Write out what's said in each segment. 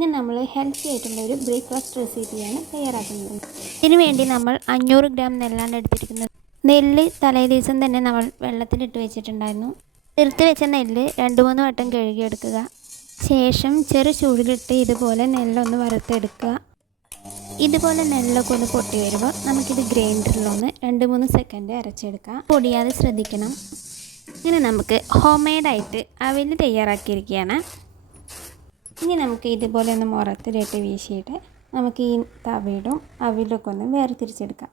ഇനി നമ്മൾ ഹെൽത്തി ആയിട്ടുള്ള ഒരു ബ്രേക്ക്ഫാസ്റ്റ് റെസിപ്പിയാണ് തയ്യാറാക്കുന്നത്. ഇതിനു വേണ്ടി നമ്മൾ 500 ഗ്രാം നെല്ലാണ് എടുത്തിരിക്കുന്നത്. നെല്ല് തലേ ദിവസം തന്നെ നമ്മൾ വെള്ളത്തിലിട്ട് വെച്ചിട്ടുണ്ടായിരുന്നു. തീർത്ത് വെച്ച നെല്ല് 2-3 വട്ടം കഴുകിയെടുക്കുക. ശേഷം ചെറു ചൂടിലിട്ട് ഇതുപോലെ നെല്ലൊന്ന് വറുത്തെടുക്കുക. ഇതുപോലെ നെല്ലൊക്കെ ഒന്ന് പൊട്ടി വരുമ്പോൾ നമുക്കിത് ഗ്രൈൻഡറിലൊന്ന് 2-3 സെക്കൻഡ് അരച്ചെടുക്കാം. പൊടിയാതെ ശ്രദ്ധിക്കണം. ഇങ്ങനെ നമുക്ക് ഹോം മെയ്ഡായിട്ട് അവിൽ തയ്യാറാക്കിയിരിക്കുകയാണ്. ഇനി നമുക്ക് ഇതുപോലെ ഒന്ന് മുറത്തിലിട്ട് വീശിയിട്ട് നമുക്ക് ഈ തവിടും അവിലൊക്കെ ഒന്ന് വേർതിരിച്ചെടുക്കാം.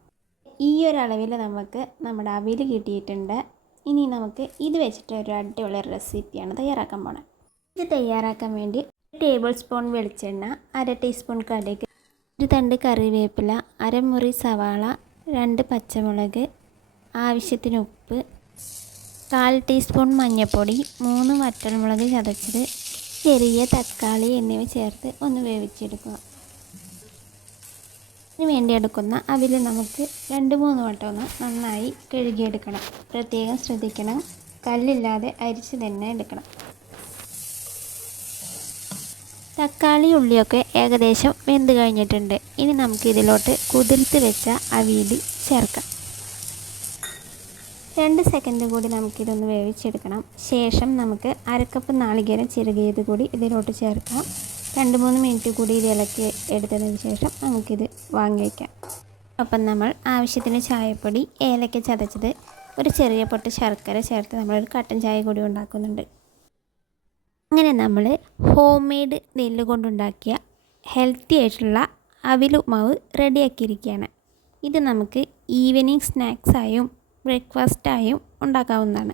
ഈ ഒരു അളവിൽ നമുക്ക് നമ്മുടെ അവിൽ കിട്ടിയിട്ടുണ്ട്. ഇനി നമുക്ക് ഇത് വെച്ചിട്ട് ഒരു അടിപൊളി റെസിപ്പിയാണ് തയ്യാറാക്കാൻ പോണത്. ഇത് തയ്യാറാക്കാൻ വേണ്ടി 1 ടേബിൾ സ്പൂൺ വെളിച്ചെണ്ണ, 1/2 ടീസ്പൂൺ കടുക്, 1 തണ്ട് കറിവേപ്പില, 1/2 മുറി സവാള, 2 പച്ചമുളക്, ആവശ്യത്തിന് ഉപ്പ്, 1/4 ടീസ്പൂൺ മഞ്ഞൾപ്പൊടി, 3 വറ്റൽമുളക് ചതച്ചത്, ചെറിയ തക്കാളി എന്നിവ ചേർത്ത് ഒന്ന് വേവിച്ചെടുക്കുക. ഇതിന് വേണ്ടി എടുക്കുന്ന അവിൽ നമുക്ക് 2-3 വട്ടം ഒന്ന് നന്നായി കഴുകിയെടുക്കണം. പ്രത്യേകം ശ്രദ്ധിക്കണം, കല്ലില്ലാതെ അരിച്ച് തന്നെ എടുക്കണം. തക്കാളി ഉള്ളിയൊക്കെ ഏകദേശം വെന്ത് കഴിഞ്ഞിട്ടുണ്ട്. ഇനി നമുക്ക് ഇതിലോട്ട് കുതിർത്ത് വെച്ച അവിൽ ചേർക്കാം. 2 സെക്കൻഡ് കൂടി നമുക്കിതൊന്ന് വേവിച്ചെടുക്കണം. ശേഷം നമുക്ക് 1/2 കപ്പ് നാളികേരം ചിരകിയത് കൂടി ഇതിലോട്ട് ചേർക്കാം. 2-3 മിനിറ്റ് കൂടി ഇത് ഇളക്കി എടുത്തതിന് ശേഷം നമുക്കിത് വാങ്ങി വയ്ക്കാം. ഒപ്പം നമ്മൾ ആവശ്യത്തിന് ചായപ്പൊടി, ഏലക്ക ചതച്ചത്, ഒരു ചെറിയ പൊട്ട് ശർക്കര ചേർത്ത് നമ്മളൊരു കട്ടൻ ചായ കൂടി ഉണ്ടാക്കുന്നുണ്ട്. അങ്ങനെ നമ്മൾ ഹോം മെയ്ഡ് നെല്ല് കൊണ്ടുണ്ടാക്കിയ ഹെൽത്തി ആയിട്ടുള്ള അവിൽ മാവ് റെഡിയാക്കിയിരിക്കുകയാണ്. ഇത് നമുക്ക് ഈവനിങ് സ്നാക്സായും ബ്രേക്ക്ഫാസ്റ്റായും ഉണ്ടാക്കാവുന്നതാണ്.